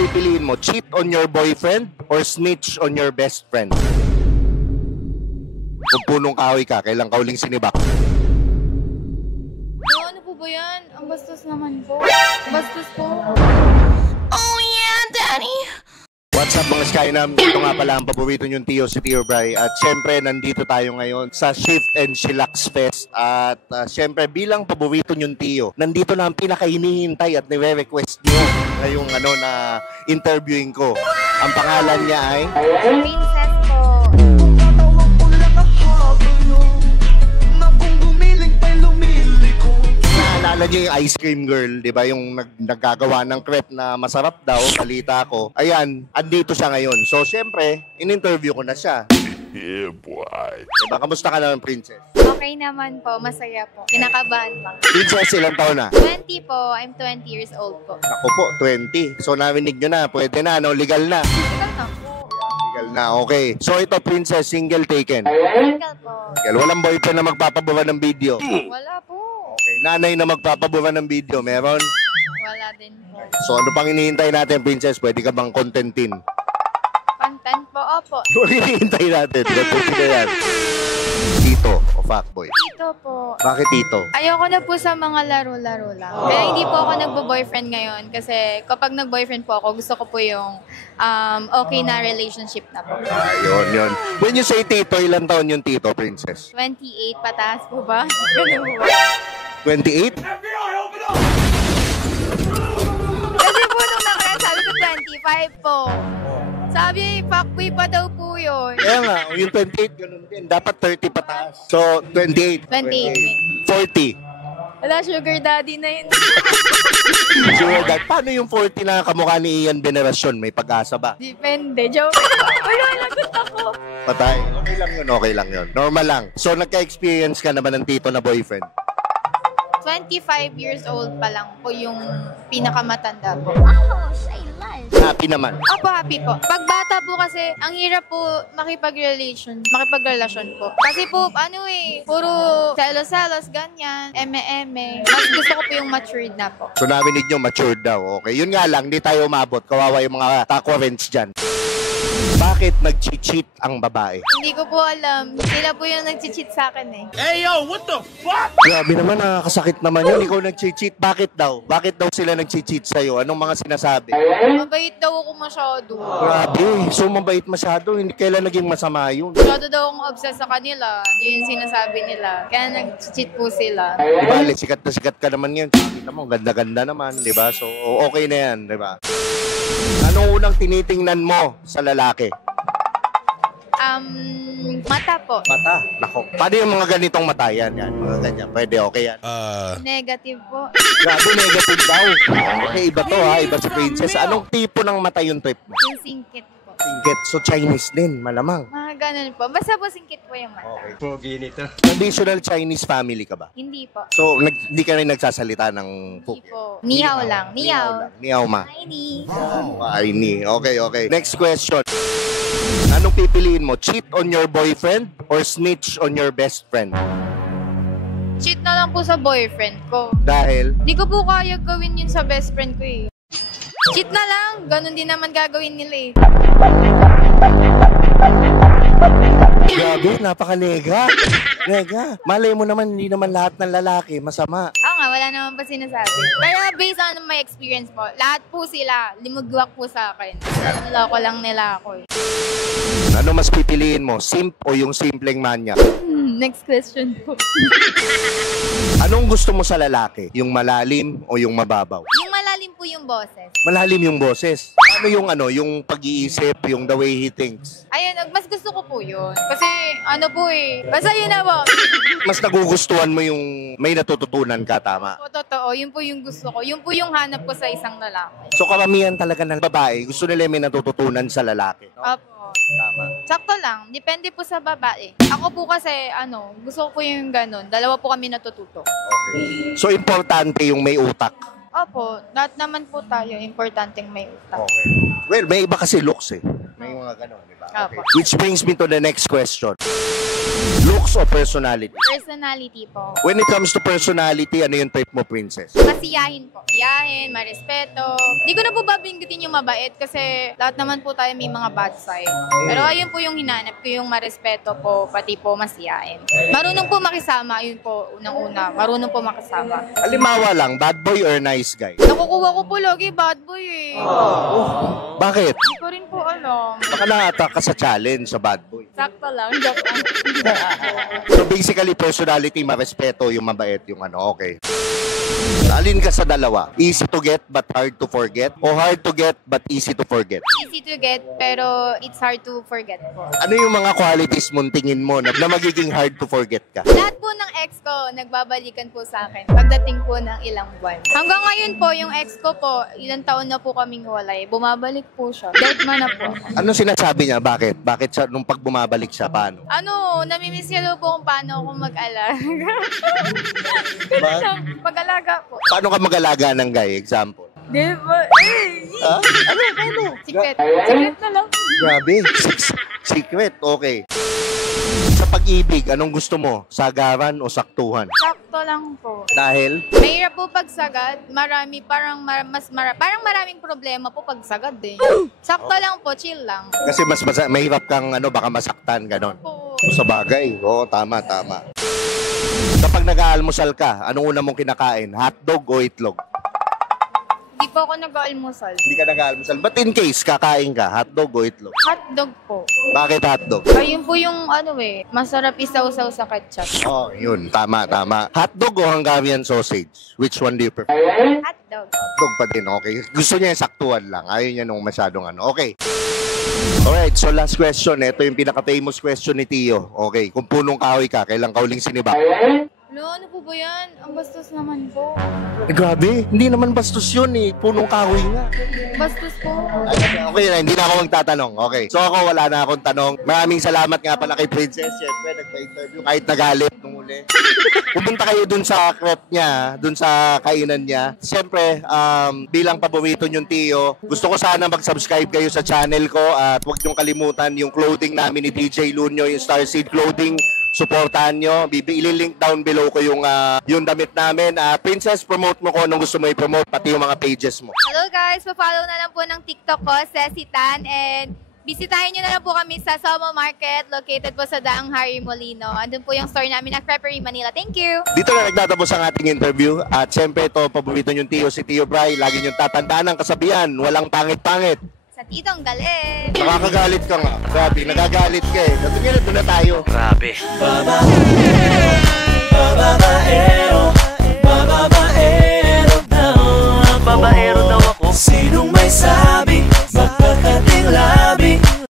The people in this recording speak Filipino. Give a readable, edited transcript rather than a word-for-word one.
pipiliin mo? Cheat on your boyfriend or snitch on your best friend? Kung punong kahoy ka, kailang ka uling sinibak? Ano po ba yan? Ang bastos naman po. Bastos po. Oh yeah, Daddy! What's up mga Skynam? Ito nga pala ang paborito niyong Tio, si Tio Bray. At syempre, nandito tayo ngayon sa Shift and Chillax Fest. At syempre, bilang paborito niyong Tio, nandito na ang pinaka-hinihintay at nire-request niyo ngayong na interviewing ko. Ang pangalan niya ay... Princess po. Naalala niyo yung ice cream girl, di ba? Yung naggagawa ng crepe na masarap daw, balita ko. Ayan, andito siya ngayon. So, syempre, in-interview ko na siya. Yeah, boy. Diba? Kamusta ka naman, Princess? Okay naman po. Masaya po. Kinakabahan lang. Princess, ilang taon na? 20 po. I'm 20 years old po. Ako po, 20. So, narinig nyo na. Pwede na, no? Legal na. Ikaw na po. Legal na, okay. So, ito, Princess, single taken. Single po. Legal. Walang boyfriend na magpapabura ng video. Wala po. Okay. Nanay na magpapabura ng video. Meron? Wala din po. So, ano pang hinihintay natin, Princess? Pwede ka bang contentin? Content po. Opo. Ano hinihintay natin? Contentin na yan. Tito o fuckboy? Tito po. Bakit Tito? Ayoko na po sa mga laro-laro lang. Kaya hindi po ako nagbo-boyfriend ngayon kasi kapag nag-boyfriend po ako, gusto ko po yung okay na relationship na po. Yun. When you say Tito, ilang taon yung Tito, Princess? 28 pataas po ba? Ganun po. 28? Kasi po nung nakaraan, sabi ko 25 po. Sabi, fuckboy pa daw po yun. Kaya nga, yung 28, ganun din. Dapat 30 pataas. So, 28. 28. 40. Wala, sugar daddy na yun. Sure, God. Paano yung 40 na kamukha ni Ian Veneracion? May pag-asa ba? Depende. Joke. Uy, lagot ako. Patay. Okay lang yun. Normal lang. So, nagka-experience ka naman ng Tito na boyfriend? 25 years old pa lang po yung pinakamatanda po. Happy naman. Opo, happy po. Pag bata po kasi, ang hirap po makipagrelasyon po. Kasi po, puro selos-selos, ganyan, eme-eme. Mas gusto ko po yung matured na po. So, narinig nyo, matured daw. Okay. Yun nga lang, di tayo umabot. Kawawa yung mga taco-rents dyan. Bakit nag-cheat ang babae? Hindi ko po alam. Sila po yung nag-cheat sa akin eh. Hey, yo, what the fuck? Grabe naman, nakakasakit naman yun. Ikaw nag-cheat. Bakit daw? Bakit daw sila nag-cheat sa'yo? Anong mga sinasabi? Mabait daw ako masyado. Grabe. So, mabait masyado. Hindi kailan naging masama yun. Masyado daw akong obsessed sa kanila. Yun yung sinasabi nila. Kaya nag-cheat po sila. Di ba, sikat na sikat ka naman yun. Kita mo, ganda-ganda naman, di ba? So, okay na yan, di ba? Anong unang tinitingnan mo sa lalaki? Mata po. Mata. Nako. Paano yung mga ganitong mata yan? Mga ganyan. Pwede, okay yan. Negative po. Grabe, negative daw. Okay, iba to ha. Iba si Princess. Anong tipo ng mata yung trip mo? Yung singkit po. Singkit. So, Chinese din. Malamang. Mga ganun po. Basta po singkit po yung mata. Okay. Pogi nito. Traditional Chinese family ka ba? Hindi po. So, hindi ka rin nagsasalita ng Hindi po. Nihaw lang. Nihaw. Nihaw ma. Ay, ni. Ay, ni. Okay. Next question. Anong pipiliin mo? Cheat on your boyfriend or snitch on your best friend? Cheat na lang po sa boyfriend ko. Dahil? Di ko po kaya gawin yun sa best friend ko eh. Cheat na lang. Ganon din naman gagawin nila eh. Grabe, napaka-nega. Nega. Malay mo naman, hindi naman lahat ng lalaki masama. Oo nga, wala naman pa sinasabi. Pero based on my experience po, lahat po sila, limugwak po sa akin. Naloko lang nila ako eh. Ano mas pipiliin mo? Simp o yung simpleng manyak? Next question po. Anong gusto mo sa lalaki? Yung malalim o yung mababaw? Yung malalim po yung boses. Malalim yung boses. Ano yung pag-iisip, yung the way he thinks? Ayun, mas gusto ko po yun. Kasi po eh. Basta yun na po. Mas nagugustuhan mo yung may natututunan ka, tama? O, totoo, yun po yung gusto ko. Yun po yung hanap ko sa isang lalaki. So karamihan talaga ng babae, gusto nila may natututunan sa lalaki. No? Opo. Tama. Sakto lang. Depende po sa babae. Ako po kasi, gusto ko po yung ganun. Dalawa po kami natututo. Okay. So importante yung may utak. Opo, lahat naman po tayo, importanteng may utak. Okay. Well, may iba kasi looks eh. May mga ganon, di ba? Opo. Which brings me to the next question. Looks o personality? Personality po. When it comes to personality, ano yung type mo, princess? Masiyahin po. Siyahin, marespeto. Di ko na po babinggitin yung mabait kasi lahat naman po tayo may mga bad side. Pero ayun po yung hinanap ko, yung marespeto po, pati po masiyahin. Marunong po makisama, yun po, unang-una. Marunong po makisama. Halimbawa lang, bad boy or nice guy? Nakukuha ko po lagi bad boy eh. Bakit? Hindi ko rin po alam. Baka na-attack ka sa challenge sa bad boy. Sakto lang. Joke lang. So basically, personality, marespeto, yung mabait, yung ano, okay. Alin ka sa dalawa? Easy to get but hard to forget? O hard to get but easy to forget? Easy to get pero it's hard to forget po. Ano yung mga qualities mong tingin mo na magiging hard to forget ka? Lahat po ng ex ko, nagbabalikan po sa akin pagdating po ng ilang buwan. Hanggang ngayon po, yung ex ko po, ilang taon na po kaming walay, bumabalik po siya. Dead man na po. Ano sinasabi niya? Bakit? Bakit siya, nung pag bumabalik siya, paano? Ano, namimiss niya daw po kung paano ako mag-alaga. Ganun lang, pag-alaga po. Paano ka mag-alaga ng guy? Example. Di ba? Ha? Ano? Paano? Secret. Secret na lang. Grabe. Secret. Okay. Sa pag-ibig, anong gusto mo? Sagaran o saktuhan? Sakto lang po. Dahil? Mahirap po pagsagad. Marami, parang maraming problema po pagsagad eh. Sakto lang po, chill lang. Kasi mahirap kang baka masaktan, ganon. Po. Sa bagay. Oo, tama. Kapag nag-aalmusal ka, anong una mong kinakain? Hotdog o itlog? Di po ako nag-almusal. Hindi ka nag-aalmusal. But in case, kakain ka, hotdog o itlog? Hotdog po. Bakit hotdog? Ayun po yung masarap isaw-saw sa ketchup. Oh, yun. Tama. Hotdog o Hungarian sausage? Which one do you prefer? Hotdog. Hotdog pa din, okay. Gusto niya yung saktuhan lang. Ayaw niya nung masyadong Okay. Alright, so last question. Ito yung pinaka-famous question ni Tio. Okay, kung punong kahoy ka, kailan ka huling sinibak? Ano po ba yan? Ang bastos naman po. Grabe, hindi naman bastos yun eh. Punong kahoy nga. Bastos po. Okay na, hindi na ako magtatanong. Okay, so ako wala na akong tanong. Maraming salamat nga pala kay Princess. Siyempre, nagpa-interview kahit nagalit nung uli. Pumunta kayo dun sa crep niya, dun sa kainan niya. Siyempre, bilang paborito yung Tio, gusto ko sana mag-subscribe kayo sa channel ko at huwag niyong kalimutan yung clothing namin ni DJ Lunyo, yung Starseed Clothing. Supportahan nyo. Ililink down below ko yung damit namin. Princess, promote mo ko anong gusto mo i-promote, pati yung mga pages mo. Hello guys, pa-follow na lang po ng TikTok ko, Cecitan, and bisitahin nyo na lang po kami sa Somo Market, located po sa Daang Harry Molino. Andun po yung store namin na Creperie, Manila. Thank you! Dito na nagtatapos ang ating interview. At syempre ito, paborito yung Tio, si Tio Bry. Lagi nyo tatandaan ang kasabihan, walang pangit-pangit. Sa Titong Galit! Nakakagalit ka nga. Grabe, nagagalit ka eh. Natingin na tayo. Grabe. Babaero daw ako. Sinong may sabi